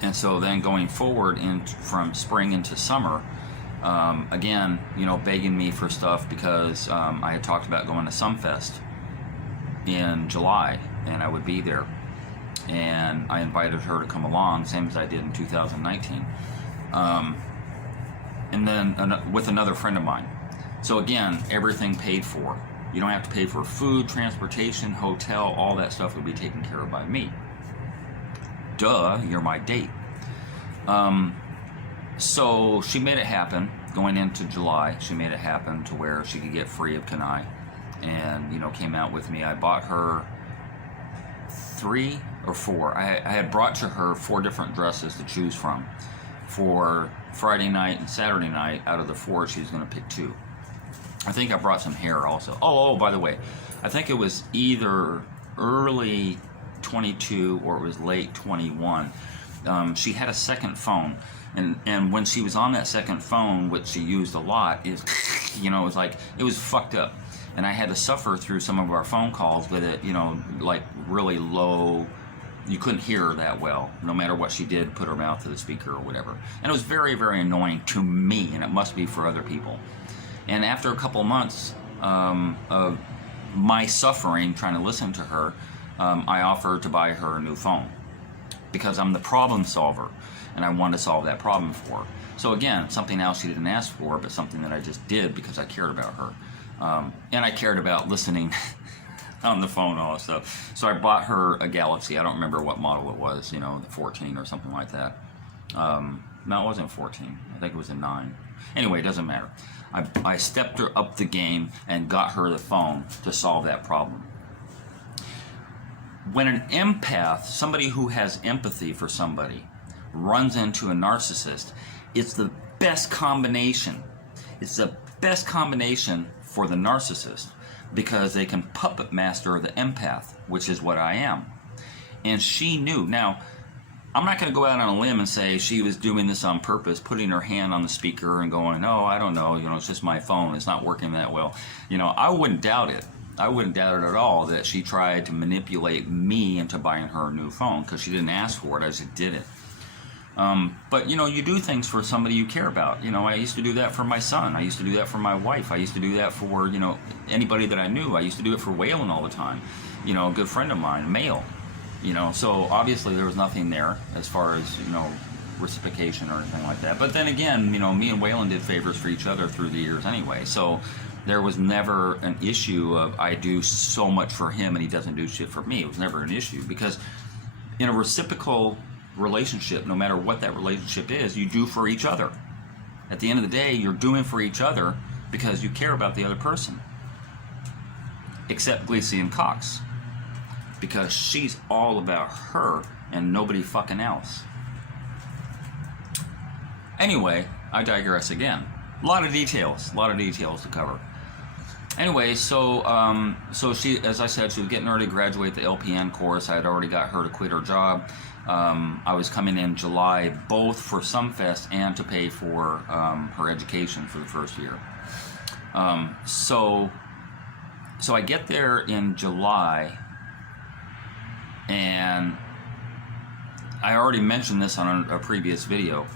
And so then going forward from spring into summer, again, begging me for stuff because I had talked about going to Sumfest in July, and I would be there. And I invited her to come along, same as I did in 2019. And then with another friend of mine. So again, everything paid for. You don't have to pay for food, transportation, hotel, all that stuff would be taken care of by me. Duh, you're my date. So she made it happen. Going into July, she made it happen to where she could get free of Kenai, and came out with me. I bought her 3 or 4. I had brought to her 4 different dresses to choose from for Friday night and Saturday night. Out of the 4, she was going to pick 2. I think I brought some hair also. Oh, by the way, I think it was either early 22 or it was late 21. She had a second phone, and when she was on that second phone, which she used a lot, it was like, it was fucked up, and I had to suffer through some of our phone calls with it, like really low. You couldn't hear her that well, no matter what she did, put her mouth to the speaker or whatever, and it was very, very annoying to me, and it must be for other people. And after a couple months of my suffering trying to listen to her, I offered to buy her a new phone because I'm the problem solver and I wanted to solve that problem for her. So again, something else she didn't ask for, but something that I just did because I cared about her. And I cared about listening on the phone, all that stuff. So I bought her a Galaxy. I don't remember what model it was, the 14 or something like that. No, it wasn't 14. I think it was a 9. Anyway, it doesn't matter. I stepped her up the game and got her the phone to solve that problem. When an empath, somebody who has empathy for somebody, runs into a narcissist, it's the best combination. It's the best combination for the narcissist because they can puppet master the empath, which is what I am. And she knew. Now, I'm not going to go out on a limb and say she was doing this on purpose, putting her hand on the speaker and going, "Oh, I don't know, it's just my phone. It's not working that well." I wouldn't doubt it. I wouldn't doubt it at all that she tried to manipulate me into buying her a new phone because she didn't ask for it. I just did it. But you do things for somebody you care about. I used to do that for my son. I used to do that for my wife. I used to do that for anybody that I knew. I used to do it for Waylon all the time. A good friend of mine, male. So obviously there was nothing there as far as reciprocation or anything like that. But then again, me and Waylon did favors for each other through the years anyway. So there was never an issue of I do so much for him and he doesn't do shit for me. It was never an issue because in a reciprocal relationship, no matter what that relationship is, you do for each other. At the end of the day, you're doing for each other because you care about the other person. Except Glecean Cox, because she's all about her and nobody fucking else. Anyway, I digress again. A lot of details to cover. Anyway, so she, as I said, she was getting ready to graduate the LPN course. I had already got her to quit her job. I was coming in July, both for Sumfest and to pay for her education for the first year. So I get there in July, and I already mentioned this on a previous video,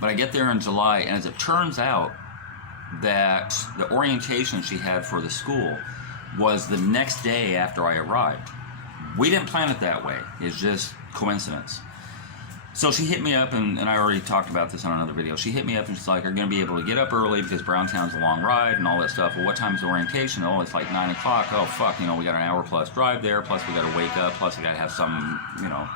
but I get there in July, and as it turns out, that the orientation she had for the school was the next day after I arrived. We didn't plan it that way. It's just coincidence. So she hit me up, and I already talked about this on another video. She hit me up and she's like, "Are you going to be able to get up early because Browntown's a long ride and all that stuff?" "Well, what time's the orientation?" "Oh, it's like 9 o'clock. "Oh, fuck, we got an hour plus drive there, plus we got to wake up, plus we got to have some,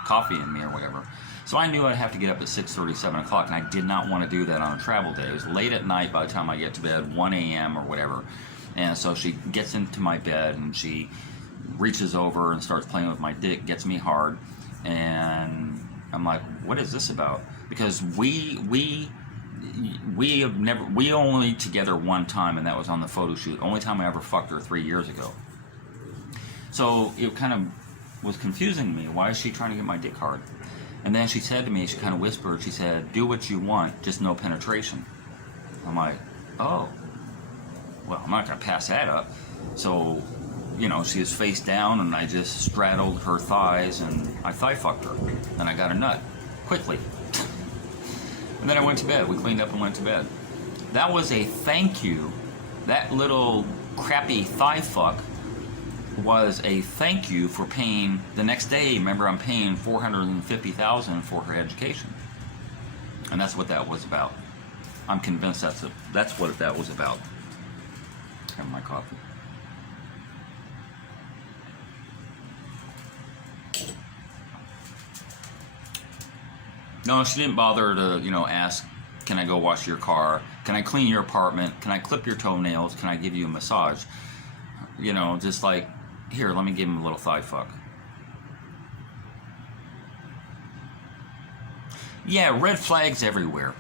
coffee in me or whatever." So I knew I'd have to get up at 6:30, 7 o'clock, and I did not want to do that on a travel day. It was late at night by the time I get to bed, 1 a.m. or whatever. And so she gets into my bed and she reaches over and starts playing with my dick, gets me hard, and I'm like, "What is this about?" Because we only together one time, and that was on the photo shoot. Only time I ever fucked her 3 years ago. So it kind of was confusing me. Why is she trying to get my dick hard? And then she said to me, she kind of whispered, she said, "Do what you want, just no penetration." I'm like, "Oh, well, I'm not going to pass that up." So you know, she was face down, and I just straddled her thighs, and I thigh fucked her. And I got a nut, quickly. And then I went to bed. We cleaned up and went to bed. That was a thank you. That little crappy thigh fuck was a thank you for paying. The next day, remember, I'm paying $450,000 for her education. And that's what that was about. I'm convinced that's what that was about. Have my coffee. No, she didn't bother to, you know, ask, can I go wash your car? Can I clean your apartment? Can I clip your toenails? Can I give you a massage? You know, just like, here, let me give him a little thigh fuck. Yeah, red flags everywhere.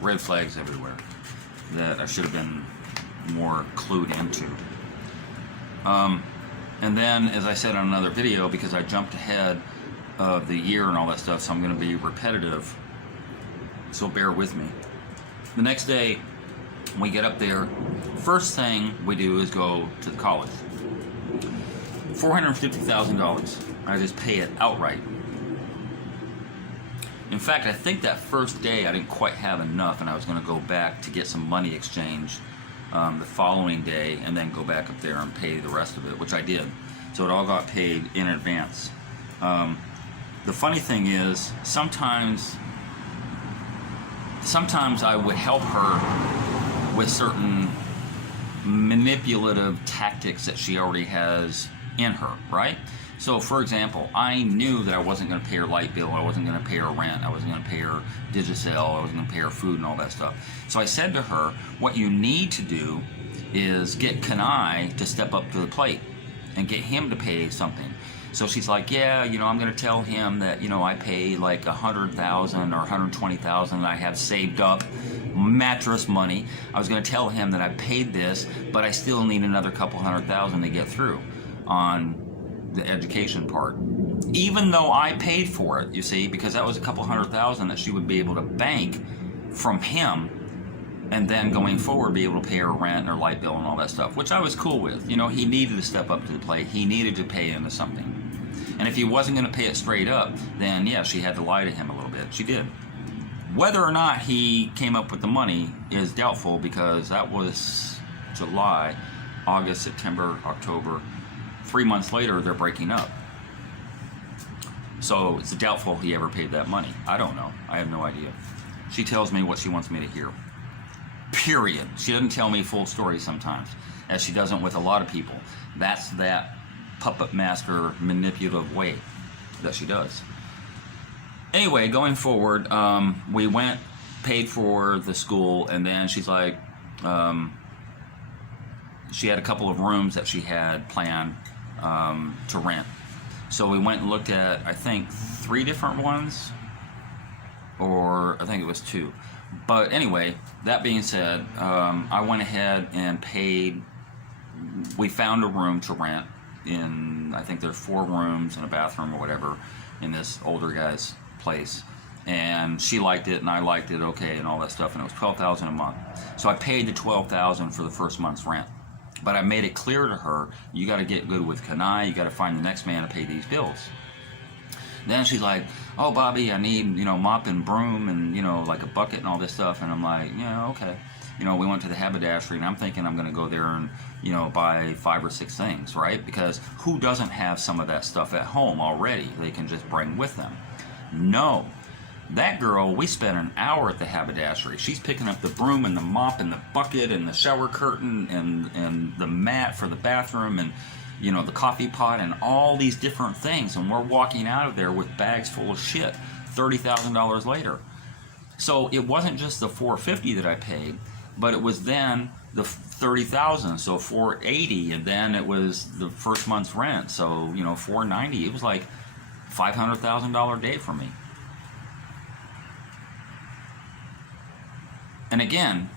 Red flags everywhere that I should have been more clued into. And then, as I said on another video, because I jumped ahead of the year and all that stuff, so I'm going to be repetitive, so bear with me. The next day, we get up there, first thing we do is go to the college. $450,000. I just pay it outright. In fact, I think that first day I didn't quite have enough, and I was going to go back to get some money exchanged the following day, and then go back up there and pay the rest of it, which I did. So it all got paid in advance. The funny thing is, sometimes I would help her with certain manipulative tactics that she already has in her, right? So, for example, I knew that I wasn't going to pay her light bill, I wasn't going to pay her rent, I wasn't going to pay her Digicel, I wasn't going to pay her food and all that stuff. So I said to her, what you need to do is get Kenai to step up to the plate and get him to pay something. So she's like, yeah, you know, I'm going to tell him that, you know, I pay like $100,000 or $120,000 and I have saved up mattress money. I was going to tell him that I paid this, but I still need another couple $100,000 to get through on the education part. Even though I paid for it, you see, because that was a couple $100,000 that she would be able to bank from him, and then going forward be able to pay her rent and her light bill and all that stuff, which I was cool with. You know, he needed to step up to the plate. He needed to pay into something. And if he wasn't going to pay it straight up, then yeah, she had to lie to him a little bit. She did. Whether or not he came up with the money is doubtful, because that was July, August, September, October. 3 months later, they're breaking up. So it's doubtful he ever paid that money. I don't know. I have no idea. She tells me what she wants me to hear. Period. She doesn't tell me full stories sometimes, as she doesn't with a lot of people. That's that puppet master manipulative way that she does. Anyway, going forward, we went, paid for the school, and then she's like, she had a couple of rooms that she had planned to rent. So we went and looked at, I think, 3 different ones, or I think it was 2. But anyway, that being said, I went ahead and paid. We found a room to rent in, I think there's 4 rooms and a bathroom or whatever in this older guy's place. And she liked it and I liked it, okay, and all that stuff, and it was $12,000 a month. So I paid the $12,000 for the first month's rent. But I made it clear to her, you got to get good with Kenai, you got to find the next man to pay these bills. Then she's like, oh, Bobby, I need, you know, mop and broom and, you know, like a bucket and all this stuff. And I'm like, yeah, okay. You know, we went to the haberdashery, and I'm thinking I'm going to go there and, you know, buy 5 or 6 things, right? Because who doesn't have some of that stuff at home already they can just bring with them? No. That girl, we spent an hour at the haberdashery. She's picking up the broom and the mop and the bucket and the shower curtain and the mat for the bathroom and, you know, the coffee pot and all these different things. And we're walking out of there with bags full of shit $30,000 later. So it wasn't just the $450 that I paid, but it was then the $30,000, so $480, and then it was the first month's rent, so, you know, $490. It was like $500,000 a day for me. And again,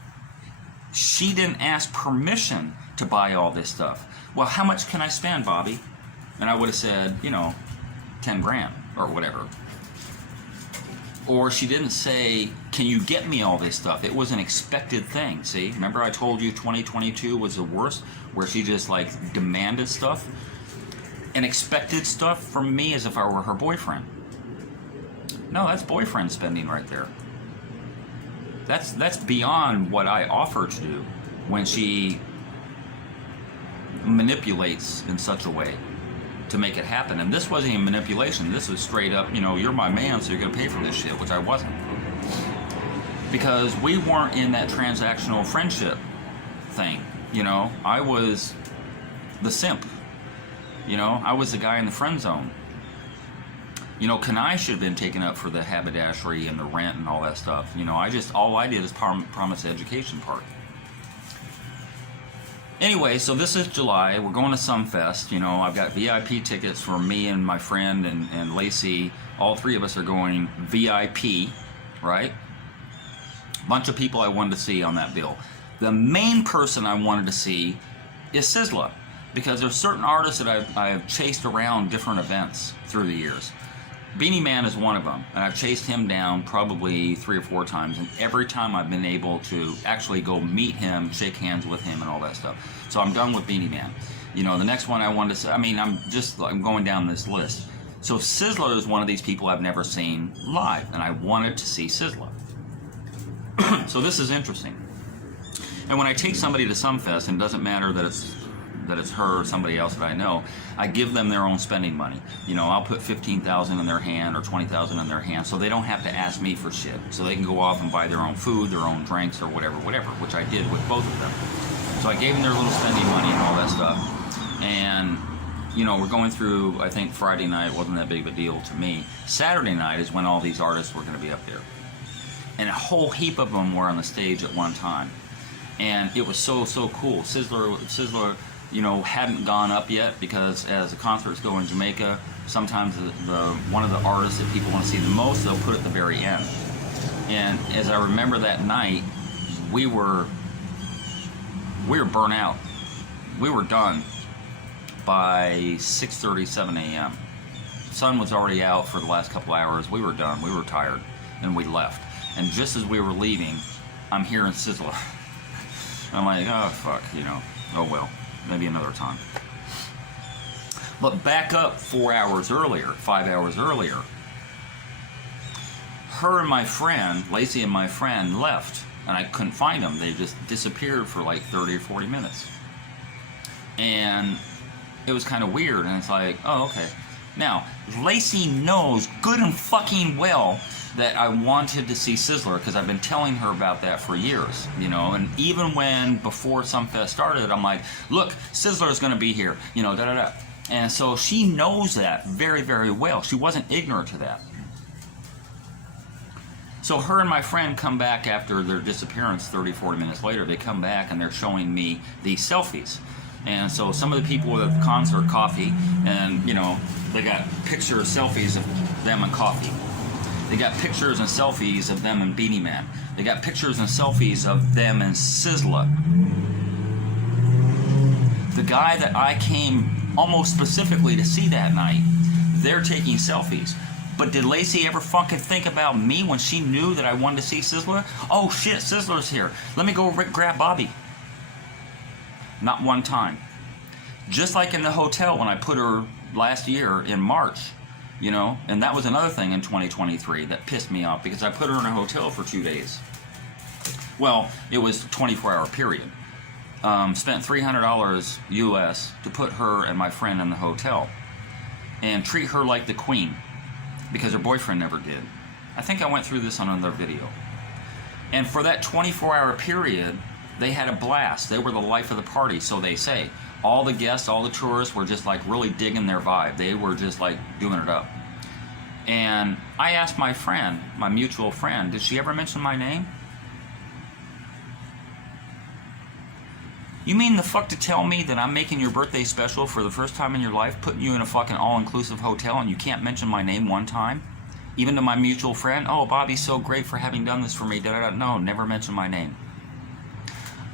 she didn't ask permission to buy all this stuff. Well, how much can I spend, Bobby? And I would have said, you know, 10 grand or whatever. Or she didn't say, can you get me all this stuff? It was an expected thing, see? Remember I told you 2022 was the worst, where she just like demanded stuff? And expected stuff from me as if I were her boyfriend. No, that's boyfriend spending right there. That's beyond what I offer to do when she manipulates in such a way to make it happen. And this wasn't even manipulation. This was straight up, you know, you're my man, so you're going to pay for this shit, which I wasn't. Because we weren't in that transactional friendship thing, you know. I was the simp, you know. I was the guy in the friend zone. You know, Kanai should have been taken up for the haberdashery and the rent and all that stuff. You know, all I did is promise the education part. Anyway, so this is July. We're going to Sumfest. You know, I've got VIP tickets for me and my friend and Lacey. All three of us are going VIP, right? Bunch of people I wanted to see on that bill. The main person I wanted to see is Sizzla, because there's certain artists that I have chased around different events through the years. Beanie Man is one of them, and I've chased him down probably 3 or 4 times, and every time I've been able to actually go meet him, shake hands with him, and all that stuff. So I'm done with Beanie Man. You know, the next one I wanted to see, I mean, I'm going down this list. So Sizzla is one of these people I've never seen live, and I wanted to see Sizzla. So this is interesting. And when I take somebody to Sumfest, and it doesn't matter that it's her or somebody else that I know, I give them their own spending money. You know, I'll put $15,000 in their hand or $20,000 in their hand, so they don't have to ask me for shit. So they can go off and buy their own food, their own drinks, or whatever, which I did with both of them. So I gave them their little spending money and all that stuff. And, you know, we're going through, I think Friday night wasn't that big of a deal to me. Saturday night is when all these artists were going to be up there. And a whole heap of them were on the stage at one time. And it was so cool. Sizzla, you know, hadn't gone up yet, because as the concerts go in Jamaica, sometimes one of the artists that people want to see the most, they'll put at the very end. And as I remember that night, we were burnt out. We were done by 6:30, 7 a.m. The sun was already out for the last couple hours. We were done. We were tired, and we left. And just as we were leaving, I'm hearing Sizzla. I'm like, oh fuck, you know, oh well, maybe another time. But back up 4 hours earlier, 5 hours earlier, her and my friend, Lacey and my friend, left, and I couldn't find them. They just disappeared for like 30 or 40 minutes. And it was kind of weird, and it's like, oh, okay. Now, Lacey knows good and fucking well that I wanted to see Sizzla, because I've been telling her about that for years, you know. And even when, before Sumfest started, I'm like, look, Sizzla is going to be here, you know, da-da-da. And so she knows that very, very well. She wasn't ignorant to that. So her and my friend come back after their disappearance 30, 40 minutes later. They come back and they're showing me these selfies. And so some of the people at the concert, coffee, and, you know, they got pictures, selfies of them and coffee. They got pictures and selfies of them and Beanie Man. They got pictures and selfies of them and Sizzla. The guy that I came almost specifically to see that night, they're taking selfies. But did Lacey ever fucking think about me when she knew that I wanted to see Sizzla? Oh shit, Sizzla's here. Let me go grab Bobby. Not one time. Just like in the hotel when I put her last year in March. You know, and that was another thing in 2023 that pissed me off, because I put her in a hotel for 2 days. Well, it was a 24-hour period. Spent $300 US to put her and my friend in the hotel and treat her like the queen, because her boyfriend never did. I think I went through this on another video. And for that 24-hour period, they had a blast. They were the life of the party, so they say. All the guests, all the tourists were just like really digging their vibe. They were just like doing it up. And I asked my friend, my mutual friend, did she ever mention my name? You mean the fuck to tell me that I'm making your birthday special for the first time in your life, putting you in a fucking all-inclusive hotel, and you can't mention my name one time? Even to my mutual friend, oh, Bobby's so great for having done this for me, da-da-da. No, never mention my name.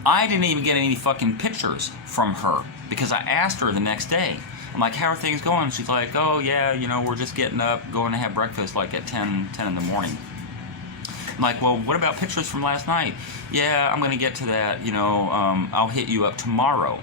I didn't even get any fucking pictures from her, because I asked her the next day. I'm like, how are things going? She's like, oh yeah, you know, we're just getting up, going to have breakfast like at 10 in the morning. like, well, what about pictures from last night? Yeah, I'm going to get to that. I'll hit you up tomorrow.